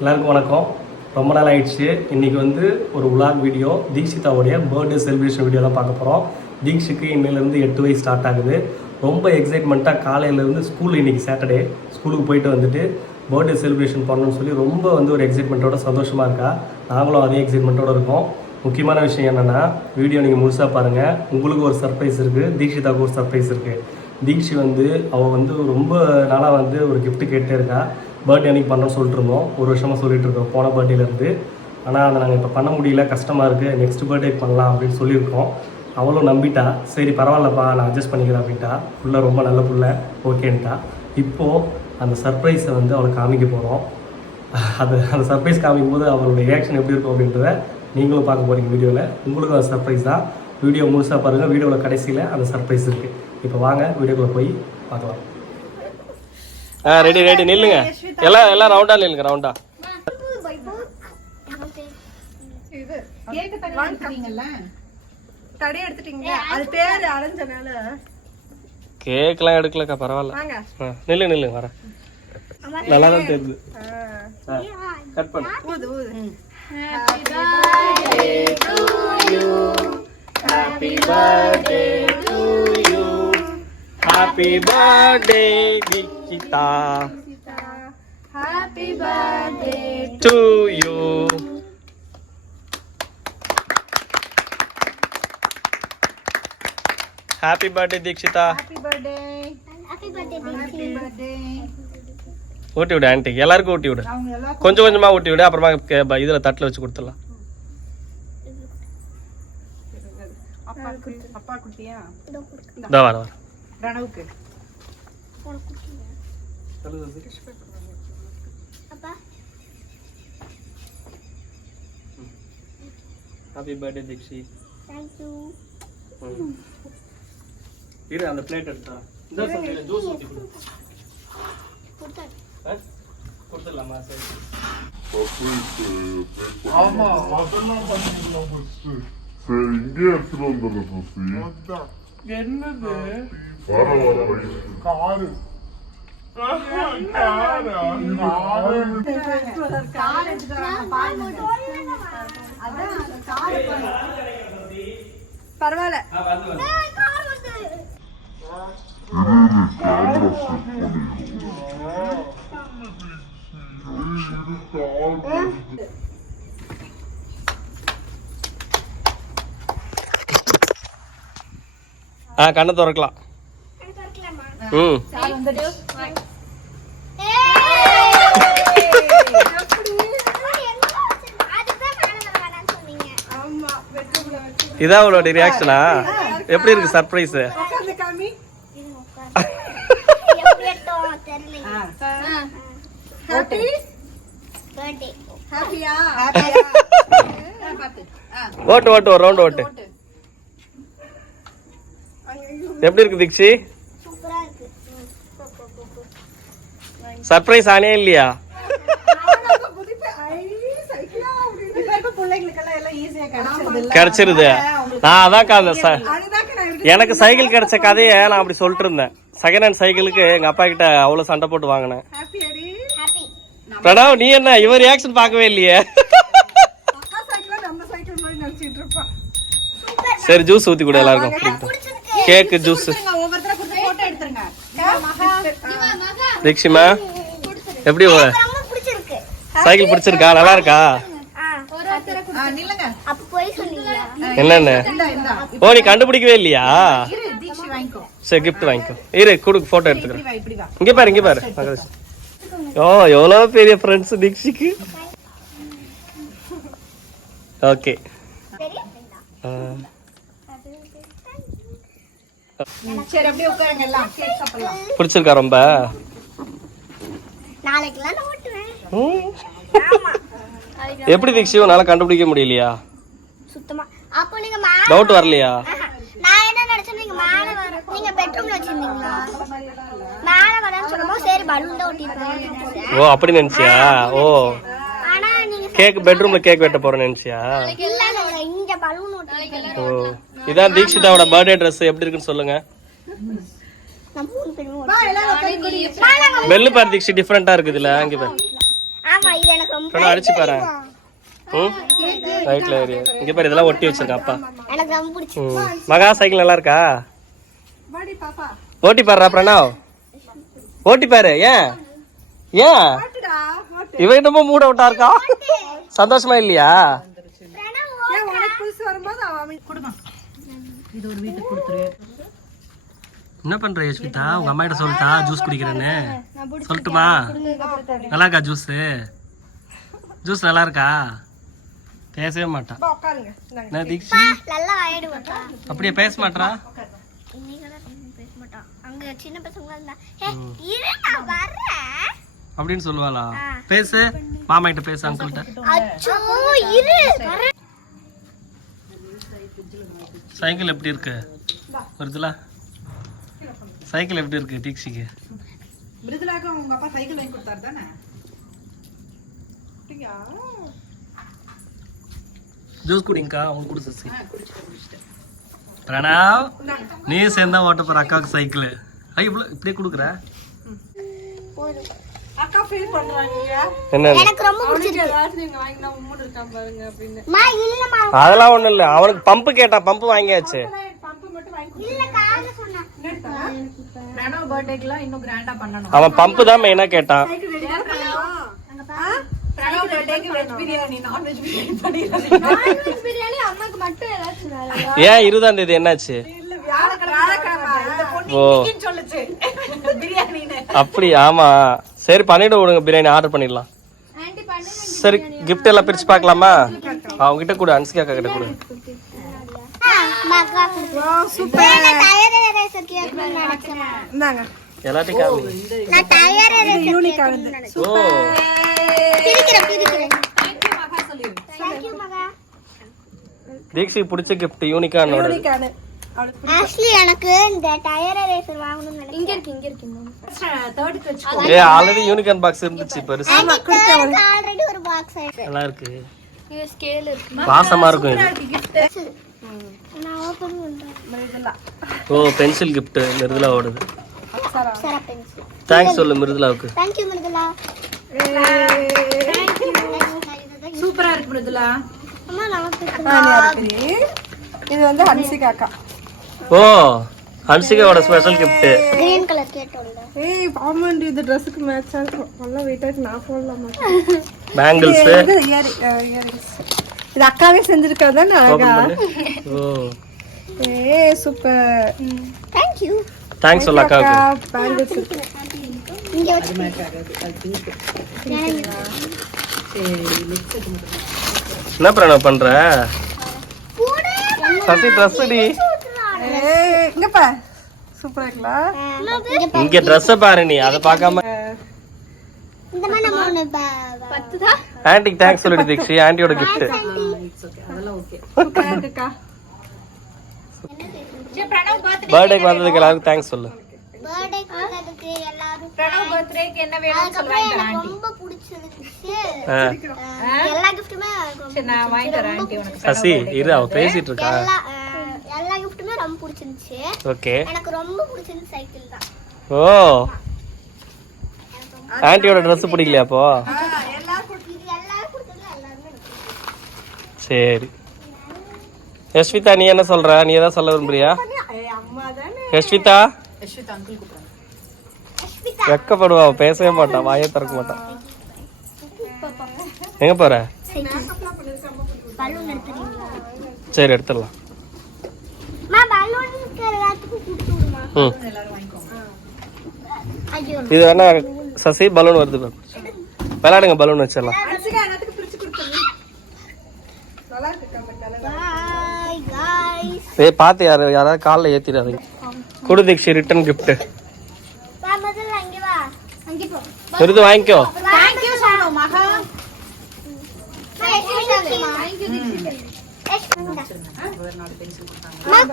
எல்லாருக்கும் வணக்கம். ரொம்ப நாள் ஆயிடுச்சு. இன்னைக்கு வந்து ஒரு உலாக் வீடியோ தீக்ஷிதாவுடைய பர்த்டே செலிப்ரேஷன் வீடியோ தான் பார்க்க போகிறோம் தீக்ஷுக்கு இன்னையிலேருந்து எட்டு வயசு ஸ்டார்ட் ஆகுது. ரொம்ப எக்ஸைட்மெண்ட்டாக காலையிலேருந்து ஸ்கூல் இன்னைக்கு சாட்டர்டே ஸ்கூலுக்கு போயிட்டு வந்துட்டு பர்த்டே செலிப்ரேஷன் பண்ணணும்னு சொல்லி ரொம்ப வந்து ஒரு எக்ஸைட்மெண்ட்டோட சந்தோஷமாக இருக்கா? நாங்களும் அதே எக்ஸைட்மெண்ட்டோடு இருக்கோம். முக்கியமான விஷயம் என்னென்னா வீடியோ நீங்கள் முழுசாக பாருங்கள் உங்களுக்கு ஒரு சர்ப்ரைஸ் இருக்குது தீக்ஷிதாவுக்கு ஒரு சர்ப்ரைஸ் இருக்குது தீக்ஷி வந்து அவள் வந்து ரொம்ப நாளாக வந்து ஒரு கிஃப்ட்டு கேட்டே இருக்கா. பர்த்டே அன்னைக்கு பண்ணோம்னு சொல்லிட்டு இருந்தோம். ஒரு வருஷமாக சொல்லிட்டு இருக்கோம். போன பர்த்டேலேருந்து ஆனால் அதை நாங்கள் இப்போ பண்ண முடியல. கஷ்டமாக இருக்குது நெக்ஸ்ட் பர்த்டே பண்ணலாம் அப்படின்னு சொல்லியிருக்கோம். அவளும் நம்பிட்டா. சரி பரவாயில்லப்பா நான் அட்ஜஸ்ட் பண்ணிக்கிறேன் அப்படின்ட்டா. புள்ள ரொம்ப நல்ல புள்ள. ஓகேன்ட்டா. இப்போது அந்த சர்ப்ரைஸை வந்து அவளுக்கு காமிக்க போகிறோம் அது அந்த சர்ப்ரைஸ் காமிக்கும் போது அவளுடைய ரியாக்ஷன் எப்படி இருக்கும் அப்படின்றத நீங்களும் பார்க்க போகிறீங்க வீடியோவில் உங்களுக்கும் அந்த சர்ப்ரைஸ் தான். வீடியோ முழுசாக பாருங்கள் வீடியோவில் கடைசியில் அந்த சர்ப்ரைஸ் இருக்குது இப்போ வாங்க வீடியோக்குள்ளே போய் பார்க்கலாம். ஆ ரெடி ரெடி நில்லுங்க. எல்லாம் எல்லாம் ரவுண்டா நில்லுங்க ரவுண்டா கேக்லாம் எடுக்கலக்கா பரவாயில்ல. நில்லு நில்லு வரேன் நல்லா தான் தெரியுது கட் பண்ணு. ஊது ஊது. Happy birthday to you happy birthday Dikshita happy birthday to you happy birthday Dikshita happy birthday happy birthday ஊட்டி விடு ஆன்ட்டி எல்லாருக்கும் ஊட்டி விடு அவங்க எல்லாம் கொஞ்சம் கொஞ்சமா ஊட்டி விடு அப்புறமா கே- ப- இதுல தட்டுல வச்சு கொடுத்துடலாம் அப்பா குட்டி அப்பா குட்டியா இதோ வர வர ரணவுக்கு. ஹாப்பி பர்த்டே தீக்ஷி ம். இரு அந்த பிளேட் எடுத்தா இந்த சொல்லுங்க ஜூஸ் ஊத்தி கொடு ஆ? கொடுத்துடலாமா சரி. ஆமா அதெல்லாம் பண்ணிடலாம். சரி இங்கே எடுத்துட்டு வந்துடுறேன் சுசி. என்னது? வர வர வயசு காரு பரவாயில்ல கார் ஆ கண்ணை திறக்கலாம். ம். இதான் அவளோட ரியாக்ஷனா எப்படி இருக்கு சர்ப்ரைஸ் உட்காந்து காமி ஹாப்பி ஹாப்பியா ஹாப்பியா பாத்து ஆ ஓட்டு. ஓட்டு ஒரு ரவுண்ட் ஓட்டு. எப்படி இருக்கு தீக்ஷி? சர்ப்ரைஸ் ஆனே இல்லையா? கிடைச்சிருது நான் அதான் கதை ச- அதுதாங்க நான் இப்படி எனக்கு சைக்கிள் கிடைச்ச கதையை நான் அப்படி சொல்லிட்டு இருந்தேன் செகண்ட் ஹேண்ட் சைக்கிளுக்கு எங்க அப்பா கிட்ட அவ்வளவு சண்டை போட்டு வாங்கினேன். பிரணவ் நீ என்ன? இவன் ரியாக்ஷன் பார்க்கவே இல்லையே. சரி ஜூஸ் ஊத்தி கொடு எல்லாருக்கும். கேக்கு ஜூஸ். தீக்ஷிமா எப்படி சைக்கிள் பிடிச்சிருக்கா? நல்லா இருக்கா? ஆ, நில்லுங்க. அப்ப போய் சொன்னீங்களா என்னன்னு? ஓ நீ கண்டுபிடிக்கவே இல்லையா? இரு தீக்ஷி வாங்கிக்கோ. சரி கிஃப்ட் வாங்கிக்கோ. இரு கொடு போட்டோ இப்படி எடுத்துக்கிறேன். வா இப்படி வா. இங்க பாரு இங்க பாரு. ஓ எவ்வளவு பெரிய ஃப்ரெண்ட்ஸ் தீக்ஷிக்கு? ஓகே சரி அப்படியே உட்காருங்க எல்லாம் கேக் சாப்பிடலாம் பிடிச்சிருக்கா ரொம்ப? நாளைக்கெல்லாம் நான் ஓட்டுவேன். ம். ஆமா. எப்படி தீக்ஷி? உன்னால கண்டுபிடிக்க முடியலையா? சுத்தமா. அப்போ நீங்க மேல டவுட் வரலையா? ஆஹா. நான் என்ன நினைச்சேன் நீங்க மேல வர நீங்க பெட்ரூம்ல வச்சிருந்தீங்களா? மேல வரேன்னு சொல்லும்போது சரி பலூன் தான் ஒட்டிருப்பேன் ஓ அப்படி நினைச்சியா? ஓ. ஆனா நீங்க கேக் பெட்ரூம்ல கேக் வெட்ட போறேன்னு நினைச்சியா? இல்ல இல்ல இங்க பலூன் ஒட்டிருக்கேன் ஓ. இதான் தீக்ஷிதாவோட பர்த்டே ட்ரெஸ் எப்படி இருக்குன்னு சொல்லுங்க. பெல்லு பாரு தீக்ஷி டிஃப்ரெண்டா இருக்குதுல்ல அங்க பாரு. அடிச்சு பாரு. ம்? ரைட்ல ஏறி. இங்க பாரு இதெல்லாம் ஒட்டி வச்சிருக்கா அப்பா. ம். மகா சைக்கிள் நல்லா இருக்கா? ஓட்டி பாருடா பிரணவ். ஓட்டி பாரு ஏன்? ஏன்? இவன் என்னமோ மூட விட்டா இருக்கா? சந்தோஷமா இல்லையா? உனக்கு புதுசு வரும்போது அவன் கொடுமா. இது ஒரு வீட்டுக்கு கொடுத்துரு. என்ன பண்ற யஷ்மிதா உங்க அம்மா கிட்ட சொல்லிட்டா ஜூஸ் குடிக்கிறேன்னு. சொல்லட்டுமா? நல்லா இருக்கா ஜூஸ் ஜூஸ் நல்லா இருக்கா? பேசவே மாட்டா. என்ன தீக்ஷி? அப்படியே பேச மாட்டா இன்னைக்கு பேச மாட்டான் அங்க சின்ன பசங்க இருந்தா "ஏ, இரு நான் வர்றேன். அப்படின்னு சொல்லுவாளா? பேசு. மாமா கிட்ட பேசு அங்கிள்கிட்ட அச்சோ இரு. வரேன். சைக்கிள் எப்படி இருக்கு? வருதுல? சைக்கிள் எப்படி இருக்கு தீக்ஷிக்கு மிருதுலாக்கு உங்க அப்பா சைக்கிள் வாங்கி கொடுத்தாரு தானே? ஜூஸ் குடிங்கக்கா அவங்க குடி சசி. பிரணவ் நீ சேர்ந்தா ஓட்ட போற அக்காவுக்கு சைக்கிள். ஐ இவ்வளோ இப்படியே கொடுக்குற? அக்கா ஃபீல் பண்றாங்க என்ன எனக்கு ரொம்ப பிடிச்சிருக்கு. ஏதாச்சும் நீங்க வாங்கினா உம்மன் இருக்கான் பாருங்க அப்படின்னு. மா இல்லம்மா. அதெல்லாம் ஒண்ணும் இல்ல. அவனுக்கு பம்பு கேட்டா பம்பு வாங்கியாச்சு. பம்பு மட்டும் வாங்கி இல்ல கால சொன்னா பிரணவ் பர்த்டேக்குலாம் இன்னும் கிராண்டா பண்ணணும். அவன் பம்பு தான் மெயினா கேட்டான். பிரணவ் பர்த்டேக்கு veg biryani non veg biryani பண்ணிடுறேன். பிரியாணி அம்மாக்கு மட்டும் ஏதாச்சும் ஏன் இருபதாம் தேதி என்னாச்சு? இல்ல வியாழக்கிழமை இந்த பொண்ணு ஓ. இன்னைக்குன்னு சொல்லுச்சு. பிரியாணின்னு. அப்படி ஆமா. சரி பண்ணிட்டு விடுங்க பிரியாணி ஆர்டர் பண்ணிடலாம். சரி gift எல்லாம் பிரிச்சு பார்க்கலாமா? அவங்க கிட்ட கொடு அன்சிகா அக்கா கிட்ட கொடு. தீக்ஷிக்கு பிடிச்ச கிஃப்ட் யூனிக்கானோட யூனிக் ஆனு அவளுக்கு ஆக்சுவலி எனக்கு இந்த டயர் எரேசர் வாங்கணும்னு நினைச்சேன் இங்க இருக்கு இங்க இருக்கு தேர்டுக்கு வச்சுக்கோ. ஏ ஆல்ரெடி யூனிகான் பாக்ஸ் இருந்துச்சு பெருசு. ஆல்ரெடி ஒரு பாக்ஸ் நல்லா இருக்கு. இது ஸ்கேல் இருக்கு. வாசமா இருக்கும் இது. நான் ஓபன் பண்றேன். Mridula oh pencil gift. Mridula ஓடுது. அப்சரா சரா பென்சில் தேங்க்ஸ் சொல்லு மிருதுலாவுக்கு. Thank you Mridula. சூப்பரா இருக்கு மிருதுலா. அம்மா நமக்கு இது வந்து ஹன்சிகா அக்கா ஓ ஹன்சிகாவோட ஸ்பெஷல் gift. கிரீன் கலர் கேட்டோம்ல ஏய் பாமாண்டி இது ட்ரெஸ்ஸுக்கு மேட்சா இருக்கும் நல்லா வெயிட் ஆச்சு நான் போடலாமா பேங்கிள்ஸ் இயரிங்ஸ் இது அக்காவே செஞ்சிருக்காது தானே அழகா? ஓ. ஏய் சூப்பர் தேங்க் யூ தேங்க்ஸ் சொல்லு அக்காவுக்கு. பேங்கிள்ஸ் இங்க வச்சு என்ன பிரணவ் பண்ற சசி ட்ரெஸ் டி ஏய் இங்க பா சூப்பரா இங்க பாரு நீ அதை பார்க்காம. இந்த மாதிரி நம்ம ஒண்ணு தேங்க்ஸ் சொல்லிடு தீக்ஷி ஆன்டியோட gift. சூப்பரா இருக்குக்கா. பர்த்டேக்கு வந்ததுக்கு எல்லாருக்கும் தேங்க்ஸ் சொல்லு. பர்த்டே வந்ததுக்கு எல்லாரும் பிரணவ் பர்த்டேக்கு என்ன வேணும்னு அதுக்கப்புறம் எனக்கு ரொம்ப ஆ, அஹ் எல்லா கிஃப்ட்டுமே சரி நான் வாங்கி தரேன் ஆண்டி உனக்கு. சசி இரு அவ பேசிட்டு இருக்கா. எல்லா பிடிச்சிருந்துச்சு. ஓகே. எனக்கு ரொம்ப பிடிச்சிருந்து சைக்கிள் தான். ஓ. ஆன்ட்டியோட ட்ரெஸ் பிடிக்கலையா அப்போ. சரி. யஷ்விதா நீ என்ன சொல்ற? நீ ஏதாவது சொல்ல விரும்புறியா? அம்மா தானே. யஷ்விதா? வெக்கப்படுவா பேசவே மாட்டா வாயே திறக்க மாட்டா. எங்க போற? சரி எடுத்துடலாம் மா பலூனுக்கு எல்லாத்துக்கும் கொடுத்து விடுமா ம் ஐயோ இது வேணா சசி பலூன் வருது பாரு. விளையாடுங்க பலூன் வச்சிடலாம். ஏய் பார்த்து யாரு யாராவது காலில் ஏற்றிடாதீங்க குடு தீக்ஷி ரிட்டன் கிஃப்ட் விருது வாங்கிக்கோ.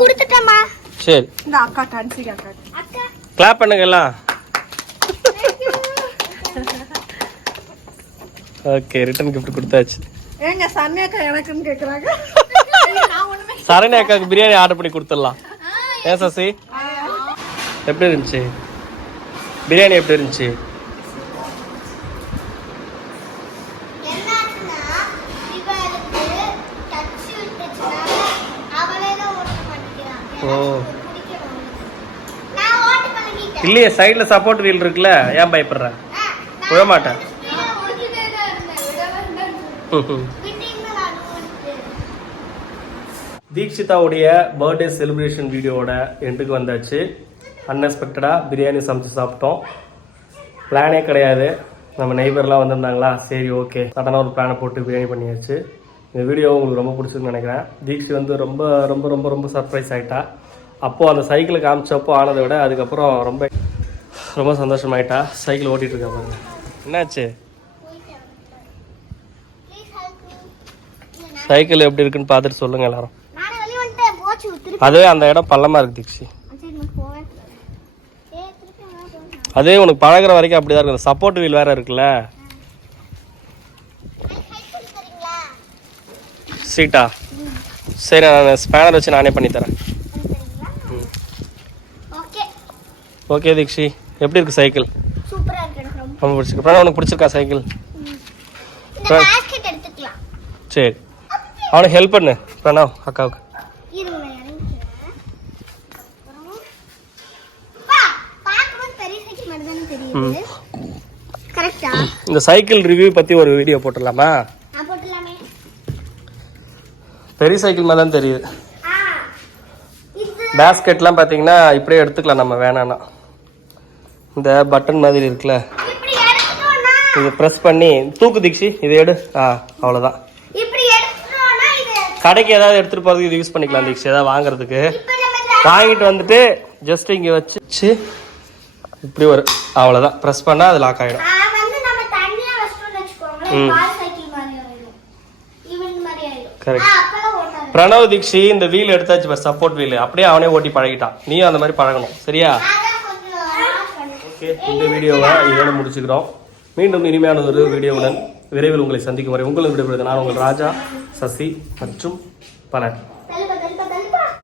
கொடுத்துட்டமா சரி. அக்கா அக்கா. கிளாப் பண்ணுங்க ஓகே ரிட்டர்ன் கிஃப்ட் கொடுத்தாச்சு. ஏங்க சரண்யா அக்கா எனக்குன்னு கேக்குறாங்க. சரண்யா அக்காவுக்கு பிரியாணி ஆர்டர் பண்ணி கொடுத்துடலாம். ஏன் சசி? எப்படி இருந்துச்சு? பிரியாணி எப்படி இருந்துச்சு? ஓ. இல்லையே சைடில் சப்போர்ட் வீல் இருக்குல்ல ஏன் பயப்படுற? விழ மாட்டேன் தீக்ஷிதாவுடைய பர்த்டே செலிப்ரேஷன் வீடியோவோட எண்டுக்கு வந்தாச்சு. அன்எக்ஸ்பெக்டடாக பிரியாணி சமைச்சு சாப்பிட்டோம். பிளானே கிடையாது. நம்ம நெய்பர்லாம் வந்திருந்தாங்களா? சரி ஓகே சடனாக ஒரு பிளானை போட்டு பிரியாணி பண்ணியாச்சு. இந்த வீடியோ உங்களுக்கு ரொம்ப பிடிச்சிருக்குன்னு நினைக்கிறேன். தீக்ஷி வந்து ரொம்ப ரொம்ப ரொம்ப ரொம்ப சர்ப்ரைஸ் ஆகிட்டா அப்போது அந்த சைக்கிளை காமிச்சப்போ ஆனதை விட அதுக்கப்புறம் ரொம்ப ரொம்ப சந்தோஷமாயிட்டா. சைக்கிள் ஓட்டிகிட்டு இருக்கா பாருங்க. என்னாச்சு? சைக்கிள் எப்படி இருக்குன்னு பார்த்துட்டு சொல்லுங்கள் எல்லாரும். அதுவே அந்த இடம் பள்ளமாக இருக்கு தீக்ஷி. அதே உனக்கு பழகுற வரைக்கும் அப்படி தான் இருக்கும் சப்போர்ட் வீல் வேறு இருக்குல்ல? சீட்டா? சரி நான் ஸ்பேனர் வச்சு நானே பண்ணித்தரேன் தரேன் ஓகே ஓகே தீக்ஷி எப்படி இருக்கு சைக்கிள் சூப்பரா இருக்கு எனக்கு ரொம்ப ரொம்ப பிடிச்சிருக்கு. அப்புறம் உனக்கு பிடிச்சிருக்கா சைக்கிள் இந்த பாஸ்கெட் எடுத்துக்கலாம். சரி. அவனுக்கு ஹெல்ப் பண்ணு பிரணவ் அக்காவுக்கு. இருங்க நான் இறங்கிக்கிறேன். அப்புறம் பா பார்க்கும்போது பெரிய சைக்கிள் மாதிரி தானே தெரியுது கரெக்டா இந்த சைக்கிள் ரிவ்யூ பற்றி ஒரு வீடியோ போட்டுடலாமா? நான் போட்டுலாமே பெரிய சைக்கிள் மாதிரி தான் தெரியுது. ஆ இது பேஸ்கெட்லாம் பார்த்தீங்கன்னா இப்படியே எடுத்துக்கலாம் நம்ம வேணான்னா இந்த பட்டன் மாதிரி இருக்குல்ல. இதை ப்ரெஸ் பண்ணி தூக்கு தீக்ஷி இதை எடு. ஆ அவ்வளோதான் கடைக்கு ஏதாவது எடுத்துகிட்டு போகிறதுக்கு இது யூஸ் பண்ணிக்கலாம் தீக்ஷி ஏதாவது வாங்குறதுக்கு. வாங்கிட்டு வந்துட்டு ஜஸ்ட் இங்கே வச்சு இப்படி ஒரு அவ்வளோதான் ப்ரெஸ் பண்ணால் அது லாக் ஆகிடும் ம். ஓட்டாது பிரணவ் தீக்ஷி இந்த வீல் எடுத்தாச்சு பார் சப்போர்ட் வீல் அப்படியே அவனே ஓட்டி பழகிட்டான். நீயும் அந்த மாதிரி பழகணும். சரியா? ஓகே இந்த வீடியோவை இதோட முடிச்சுக்கிறோம். மீண்டும் இனிமையான ஒரு வீடியோவுடன் விரைவில் உங்களை சந்திக்கும் வரை உங்களை விடுபடுது நான் உங்கள் ராஜா சசி மற்றும் பலன்.